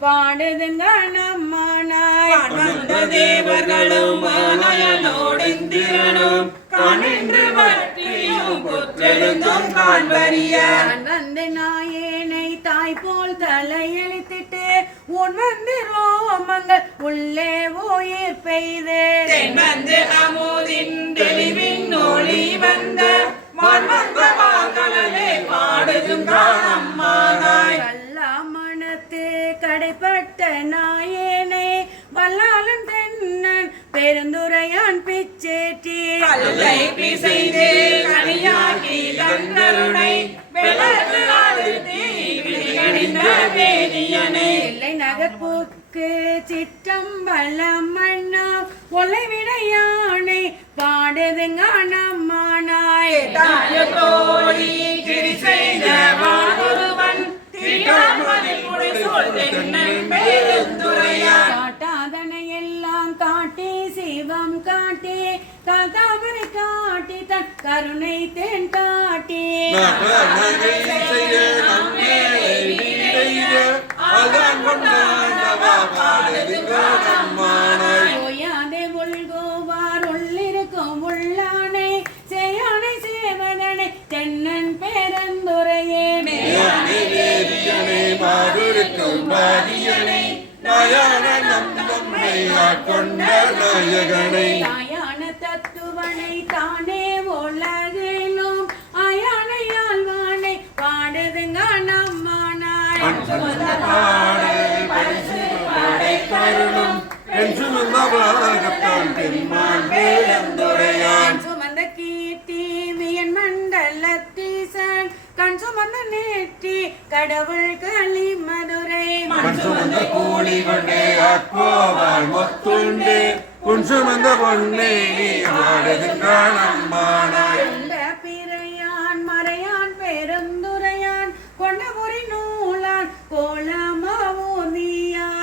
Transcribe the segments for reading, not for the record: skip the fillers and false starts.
பாடுதுங்க நம்மானாய் வந்த தேவர்களும் ஆலயனோடிந்திரனும் காணின்று பற்றியும் குற்றெழுந்தும் காண்பறிய வந்து நாயேனை தாய் போல் தலையெழுத்திட்டு உன் வந்து ரோமங்கள் உள்ளே உயிர் பெய்து தென்வந்து அமுதின் தெளிவின் ஒளி வந்த கடலே பாடுதுங்க நம்மானாய் கல்லா மனத்து கடைப்பட்ட நாயேனை வல்லாளன் தென்னன் பெருந்துரையான் பிச்சேற்றி கல்லை பிசைது கனியாக்கி தன்னருணை விளக்கு அழுத்தி விழியணிந்த வேதியனை இல்லை நகர்ப்புக்கு சிற்றம்பலம் மன்னா ஒலை விடையானை பாடுதுங்க நம்மானாய் தாயத்தோடி கிரி செய்த வானொருவன் தீட்டாமதில் முடி சொல் தென்னன் பெருந்துரையான் காட்டாதனை எல்லாம் காட்டி சிவம் காட்டி தாவரை காட்டி தன் கருணை தென் காட்டி ஓயாதே உள்கோவார் உள்ளிருக்கும் உள்ளானை செய்யானை சேவதனை தென்னன் பேரந்துரையே யாயான தத்துவனை தானே உலகிலும் ஆயானை ஆழ்வானை பாடுதுங்க நம்மானாய் சுமந்த கீர்த்தி வியன் மண்டலத்தீசன் கண் சுமந்த நேற்றி கடவுள் களி மதுரை கூலி கொண்டே அக்கோவால் மொத்துண்டே குன்சுமந்த பொன்னே நம்மானாய் பிறையான் மறையான் பெருந்துரையான் கொண்டபுரி நூலான் கோலமாவூதியான்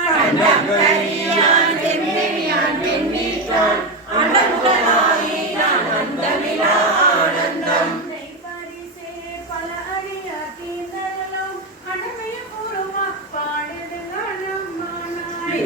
பல அழியா கீதலும் அடமைய பூர்வா பாடுதுங்க நம்மானாய்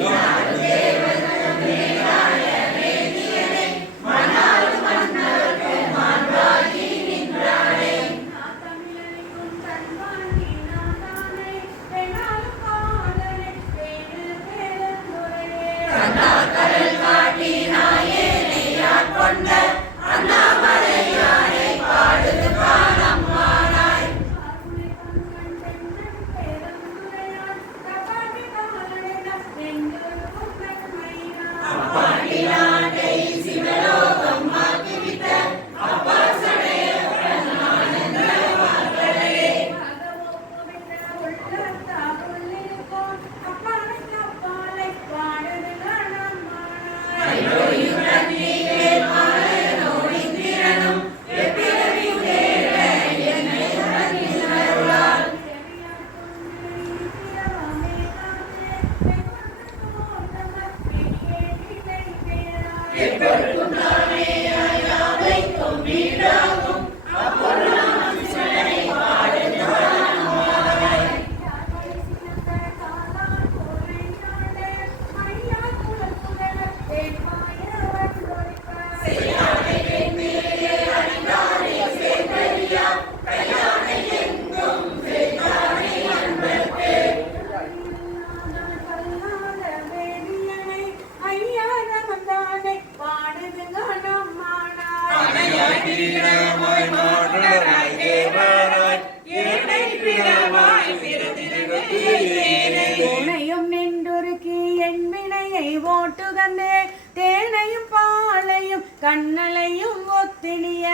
பூனையும் நின்றுருக்கி என் வினையை ஓட்டுகந்தே தேனையும் பாலையும் கண்ணலையும் ஒத்தினிய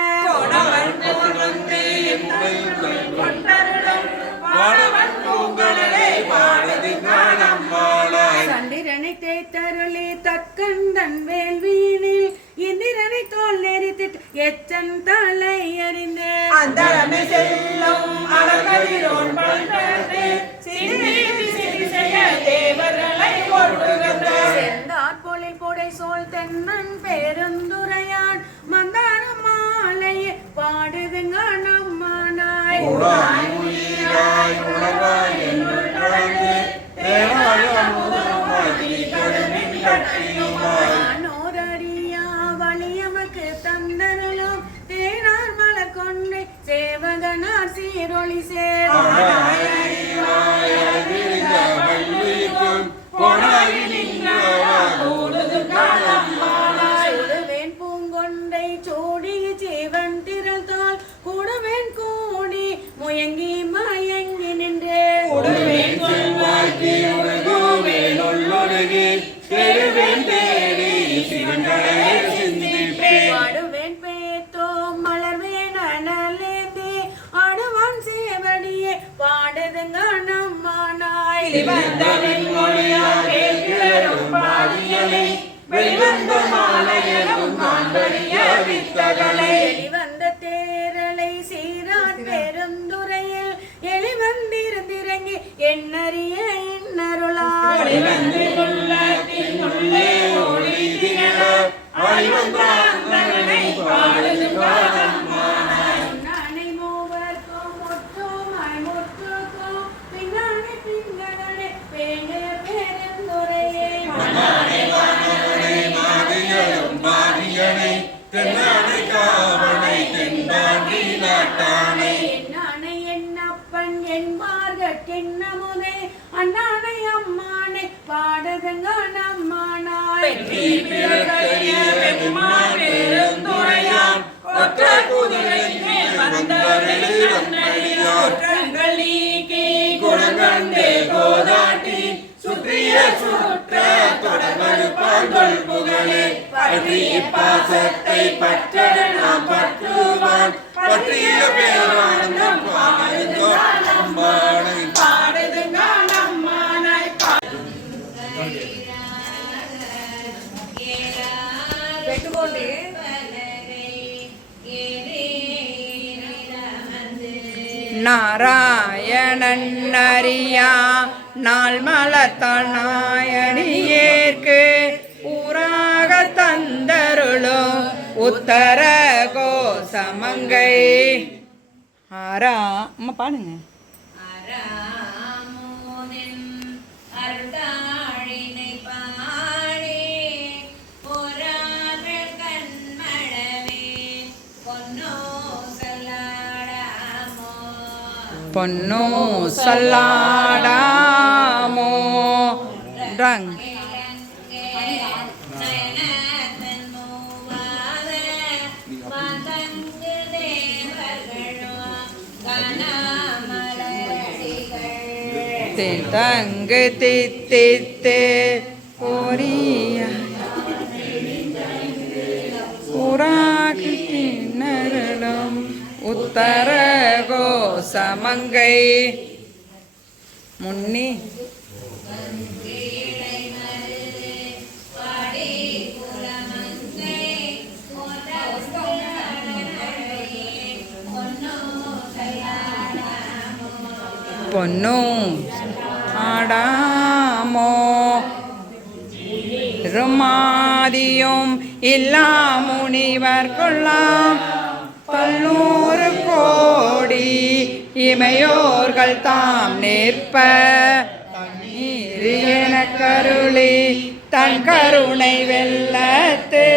சந்திரனை தேய்த்தருளி தக்கந்தன் வேள்வியினில் இந்திரனை தோல் நெறித்திட்டு எச்சன் தலை அறிந்து அந்தரமே செல்லும் அழகதிரோன் பல்வேறு தேவர்களை ஓட்டுகின்ற செந்தார் பொலி புடை சோல் தென்னன் பெருந்துரையான் மந்தார மாலையை பாடுதுங்க நம்மானாய் உணவாய் என்னுள் கலந்து தேனாயம் கொடாகி நின்றவர் சுடுவேன் பூங்கொண்டை சோடி ஜீவன் திறந்தால் கூடுவேன் கூடி முயங்கி மயங்கி நின்றே பாடுவேன் பேத்தோ மலர்வேன் அனலேந்தி ஆடுவான் சேவடியே பாடுதுங்க நம்மானாய் வந்தனின் மொழியால் கேட்கிறோம் பாடியலை வெளிவந்த மாலையனும் மாண்டறிய வித்தகளை வெளிவந்த தேரலை சீரான் பெருந்துறையில் எளிவந்திருந்திறங்கி எண்ணறிய இன்னருளாய் வெளிவந்துள்ள தின்னுள்ளே ஒளி திகழ அழிவந்தாங்கனை பாடுதுங்க நம்மானாய் நானை மூவர்க்கும் முற்றுமாய் முற்றுக்கும் பின்னாடி பின்னடனே பேண பெருந்துறையே என்னானை என்னப்பன் என்பார்கட்கென்னமுதே அண்ணானை அம்மானை பாடுதுங்க நம்மானாய் வெற்றி பிறக்கரிய பெருமாள் பெருந்துரையான் ஒற்ற குதிரைக்கு வந்தவரில் நன்னடியார் குற்றங்கள் நீக்கி குணங்கண்டே கோதாட்டி சுற்றிய சுற்ற தொடர்படுப்பான் புகழே பற்றி பாசத்தை பற்றட நாம் பற்றுவான் பற்றிய பேரானந்தம் பாடுதுங்க நம்மானாய் நாராயணன் அறியா நாள் மலத்தாள் நாயணியேற்கு ஊராக தந்தருளும் உத்தர கோசமங்கை ஆரா அம்மா பாடுங்க பொன்னோ சல்லாடாமோ ரங் தங்கு தித்தித்து பொரிய புறாக்கிணறும் உத்தர கோசமங்கை முன்னி பொன்னு ஆடாமோ திருமாதியும் இல்லா முனிவர் கொள்ளாம் பல்லூறு கோடி இமையோர்கள் தாம் நிற்ப நீரியன கருளி தன் கருணை வெள்ளத்து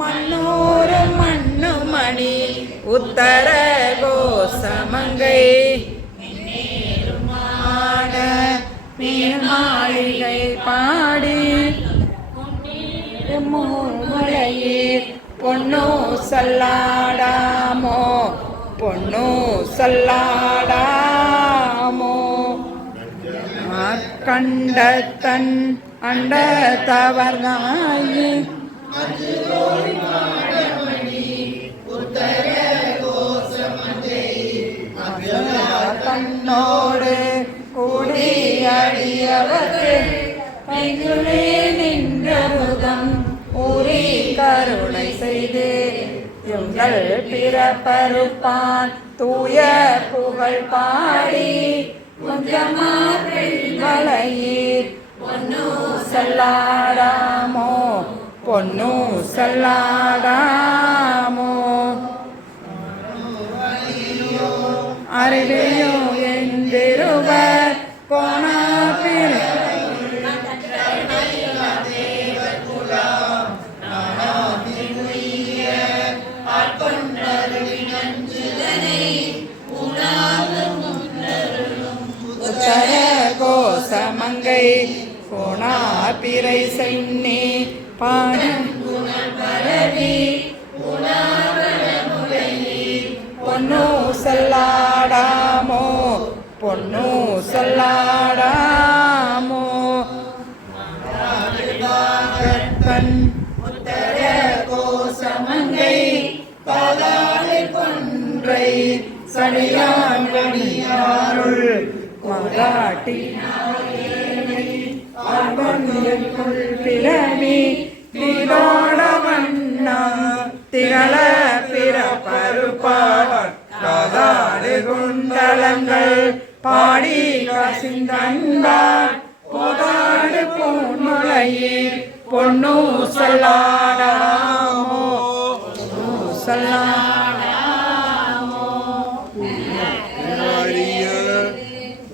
மண்ணூறு மண்ணு மணி உத்தர கோசமங்கை ஆட மேல் மாளிகை பாடி மலையீர் பொன்னோ சல்லாடாமோ பொன்னோ சல்லாடாமோ கண்டத்தன் அண்ட தவறாயி தன்னோடு கூடி அடியவர்க்கு கைகளே நின்றமுதம் ஊரி கருணை செய்து எங்கள் பிறப்பருப்பான் தூய புகழ் பாடி வளையீர் பொன்னு சல்லாடாமோ பொன்னு சல்லாடாமோ அறிவையோ என்றிருவர் போனாப்பில் முலை கோணாபிரை சென்னி பாட பொன்னு சொல்லாடாமோ பொன்னு சொல்லாடாமோ கண் உத்தர கோசமங்கை பாதாளை கொன்றை சடையான் கணியாருள் மாதாட்டி பிறவி நீரோட வண்ணா திகழ பிற பருப்பார் காதாடு குண்டலங்கள் பாடி கசிந்தன்பார் போதாடு பொன்முளையே பொன்னு சொல்லாடாமோ சொல்லாடாமோ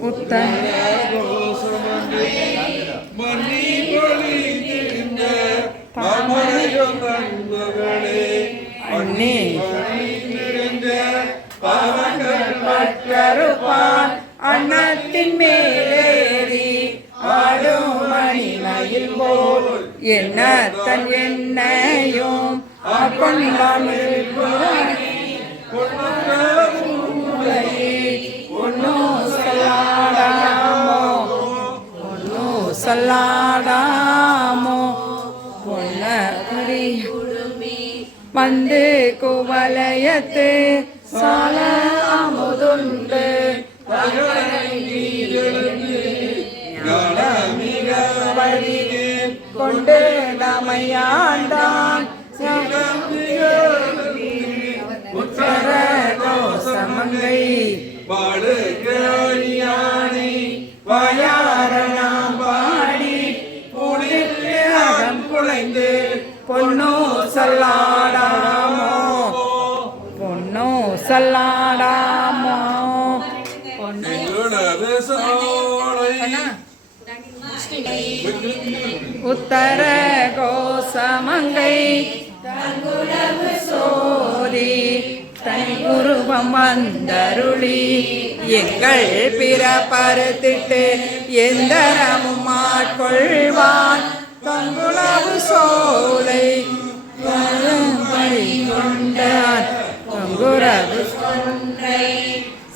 உத்தர அன்னத்தின் மேலேறி ஆடும் மணிமயில் போல் என்ன தன் என்னையும் கொண்டாமில் ஒன்னும் சொல்லாடாமோ ஒன்னும் சொல்லாடாமோ பொன்ன வந்து குவலயத்து சால அமுதுண்டு கொண்டு நமையாண்டான் உத்தர கோசமங்கை பாடு கேணியானை வாயாரணம் பாடி புனித்து அகம் குலைந்து பொன்னு சொல்லாடாமோ பொன்னு சொல்லாடாமோ உத்தர கோசமங்கை சோதி தனி உருவம் வந்தருளி எங்கள் பிறப்பறுத்திட்டு எந்தரமும் ஆட்கொள்வான் தங்குளவு சோலை கொண்டான் தங்குரவு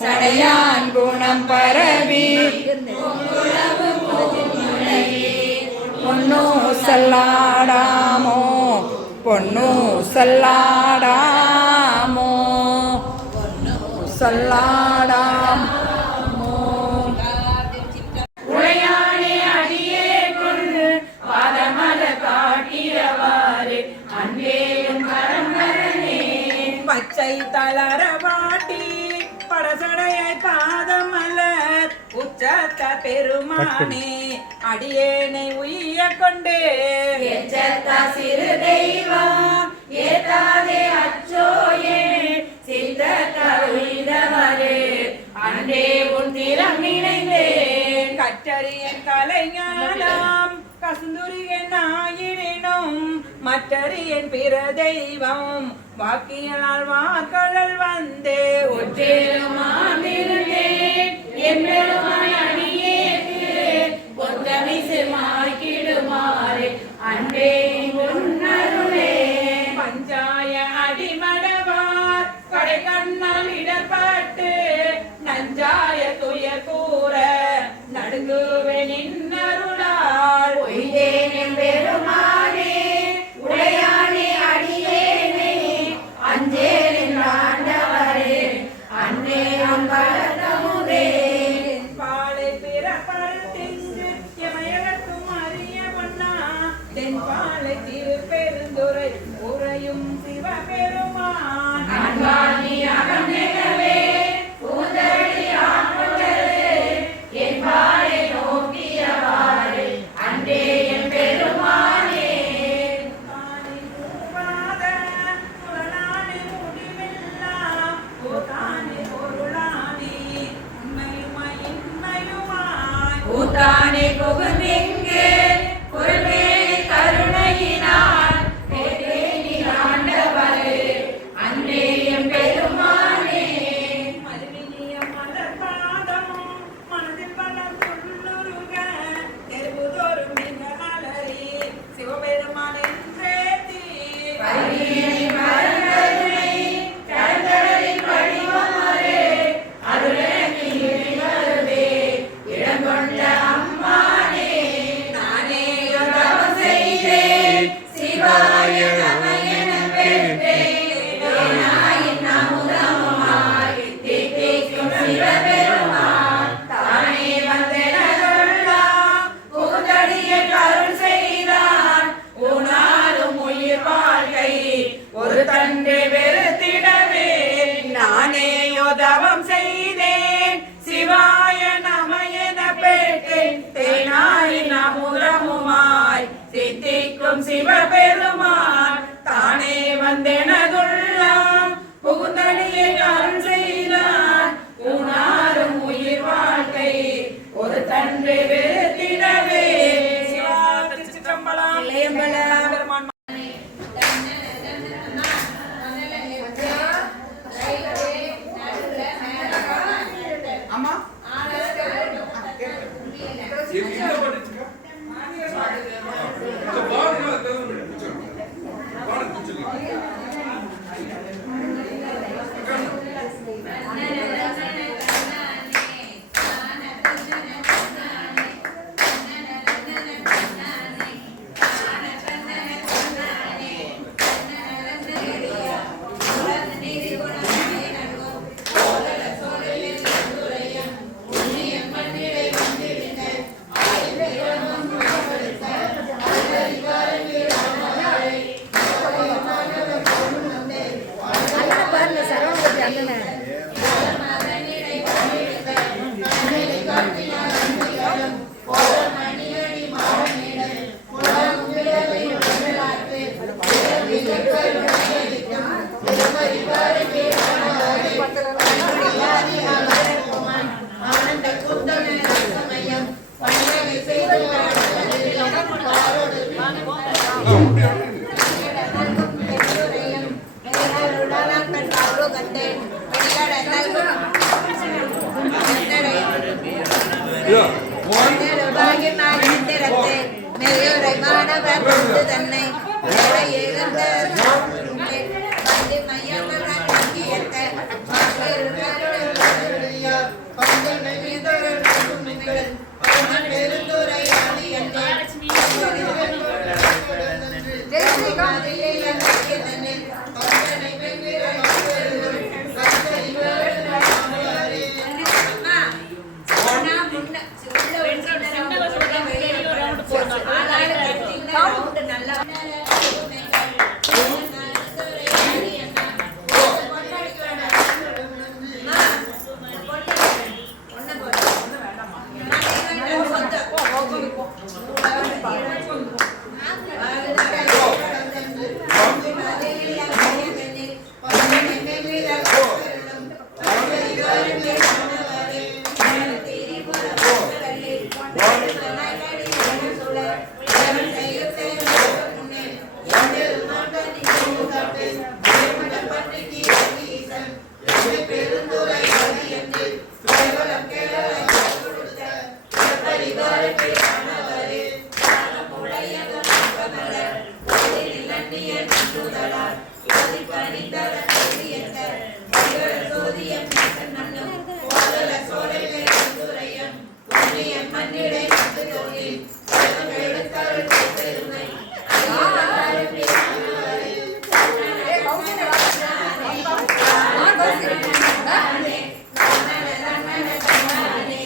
சடையான் குணம் பரவி பொன்னு சொல்லாடாமோ பொன்னு சொல்லாடாமோ சொல்லாடாமோ உடையானே அடியே கொண்டு பாதமல காட்டியவாறு அன்பேயும் பரம்பரனே பச்சை தளர வாட்டி படசடையை பாதமலர் உச்சத்த பெருமானே அடியேனை உய்ய கொண்டே எச்சத்தா சிறு தெய்வம் ஏதாதே அச்சோயே சித்தத்த உய்தவரே அன்றே உன் திறம் நினைந்தேன் கற்றறியன் கலைஞானம் கசுந்துரியன் ஆயினும் மற்றறியன் பிற தெய்வம் வாக்கியலால் வாக்களல் வந்தே ஒற்றேருமாண்டிருந்தேன் எம்பெருமான் அடியேற்கு ஒத்தமிசுமாக்கிடுமாறு அன்பே உன்னருளே பஞ்சாய அடிமடவார் கடை கண்ணால் இடர்பட்டு நஞ்சாய துயர் கூற நடுங்குவேன் இன்னருளால் பொய்தேனின் பெருமானே உடையானே அடியேனே அஞ்சேரின் ஆண்டவரே அன்பே அம்பலத்தமுதே பாலை பிறப்பறுத்திங்கு எமையகத்தும் அறிய பொன்னா தென் பாலை திருப்பெருந்துரை உறையும் சிவபெருமான் அன்பானி அகமெனவே பூந்தடி ஆட்கொண்டது என் பாலை நோக்கியவாறு அன்றே என் பெருமானே கூத்தானே புகுந்திங்கு பொறுமேனி கருணையினால் பேதேனி ஆண்டவரே அன்றே என் பெருமானே மதுமினிய மலர்பாதம் மனதில் பலம் சொல்லுருக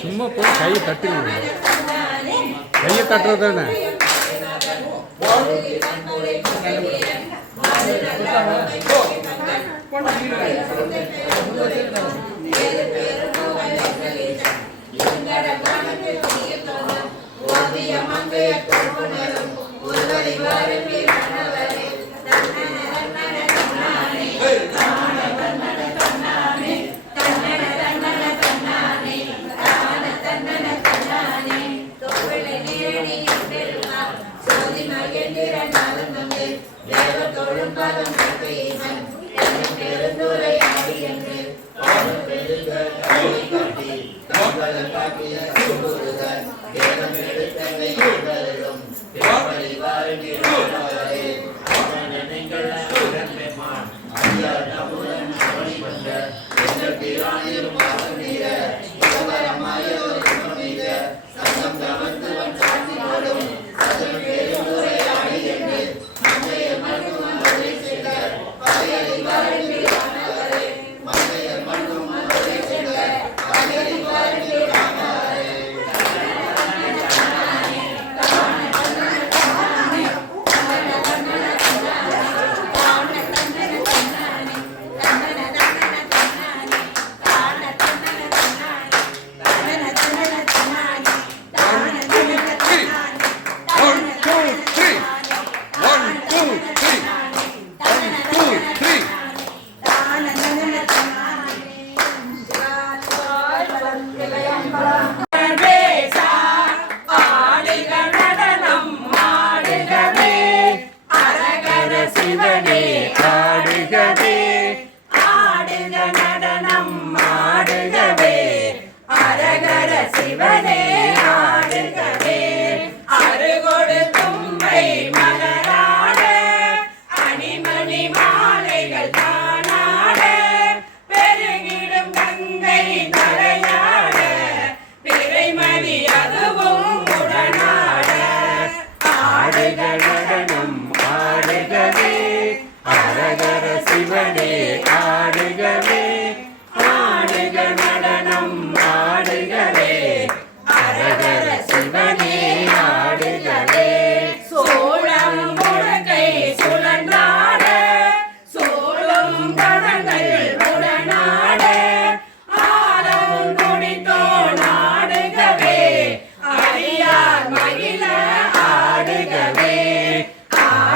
சும்மா போய் கையை தட்டுங்க, கையை தட்டுறது தானே.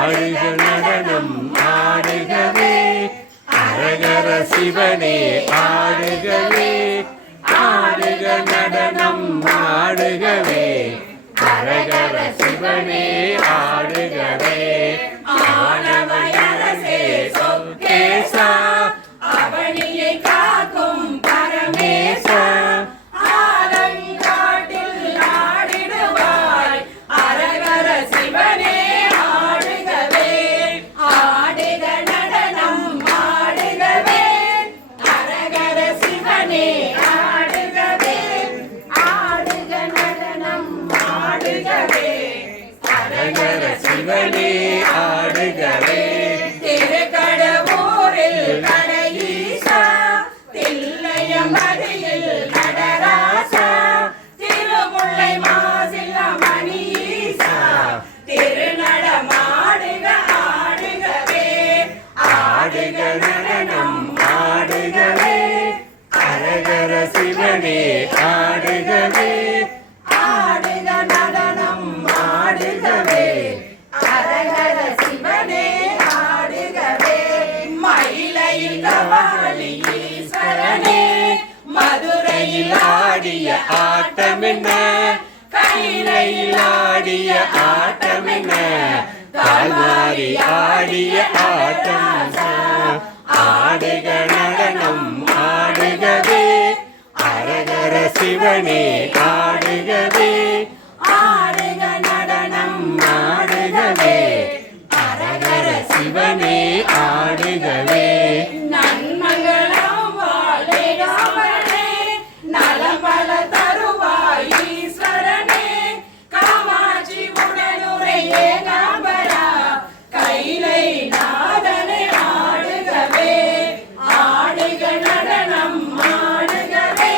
ஆடுக நடனம் ஆடுகவே அரகர சிவனே ஆடுகவே ஆடுக நடனம் ஆடுகவே அரகர சிவனே ஆடுகவே ஆனவயரசே சொக்கேசா அவனியை காக்கும் பரமேசா ஆலங்காட்டில் ஆடிடுவாய் அரகர சிவனே ஆடுகவே ஆடுக நடனம் ஆடுகவே அரகர சிவனே ஆடுகவே ஆடுக நடனம் ஆடுகவே அரகர சிவனே ஆடுகவே திருக்கடவூரில் கடையீசா தில்லையம்பதியில் நடராசா திருமுல்லை மாசில் மணியீசா திருநடமாடுக ஆடுகவே ஆடுக நடனம் ஆடுகவே அரகர சிவனே ஆடுகவே ஆடுக நடனம் ஆடுகவே அரகர சிவனே ஆடுகவே மயிலையில் கபாலி ஈஸ்வரனே மதுரையில் ஆடிய ஆட்டமென்ன கையிலையில் ஆடிய ஆட்டமென்ன கால்மாறி ஆடிய ஆட்டம் ஆடுக நடனம் ஆடுகவே அரகர சிவனே ஆடுகவே ஆடுக நடனம் ஆடுகவே அரகர சிவனே ஆடுகவே நன்மங்கலம் வாழையாவனே நலம்பல தருவாய் ஈஸ்வரனே காமாட்சி உடனுரை ஏகாம்பரா கைலை நாதனை ஆடுகவே ஆடுக நடனம் ஆடுகவே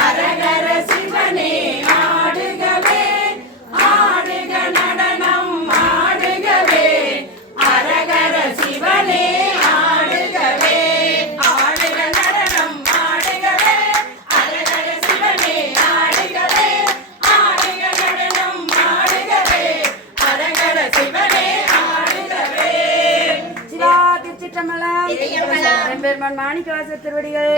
அரகர சிவனே ஆடுகவே ஆடுக நடனம் ஆடுகவே அரகர சிவனே ஆடுகவே ஆடுக நடனம் ஆடுகவே அரகர சிவனே ஆடுகவே ஆடுக நடனம் ஆடுகவே அரகர சிவனே ஆடுகவே சிவா திருச்சிற்றம்பலம் பெருமான் மாணிக்கவாசர் திருவடிகள்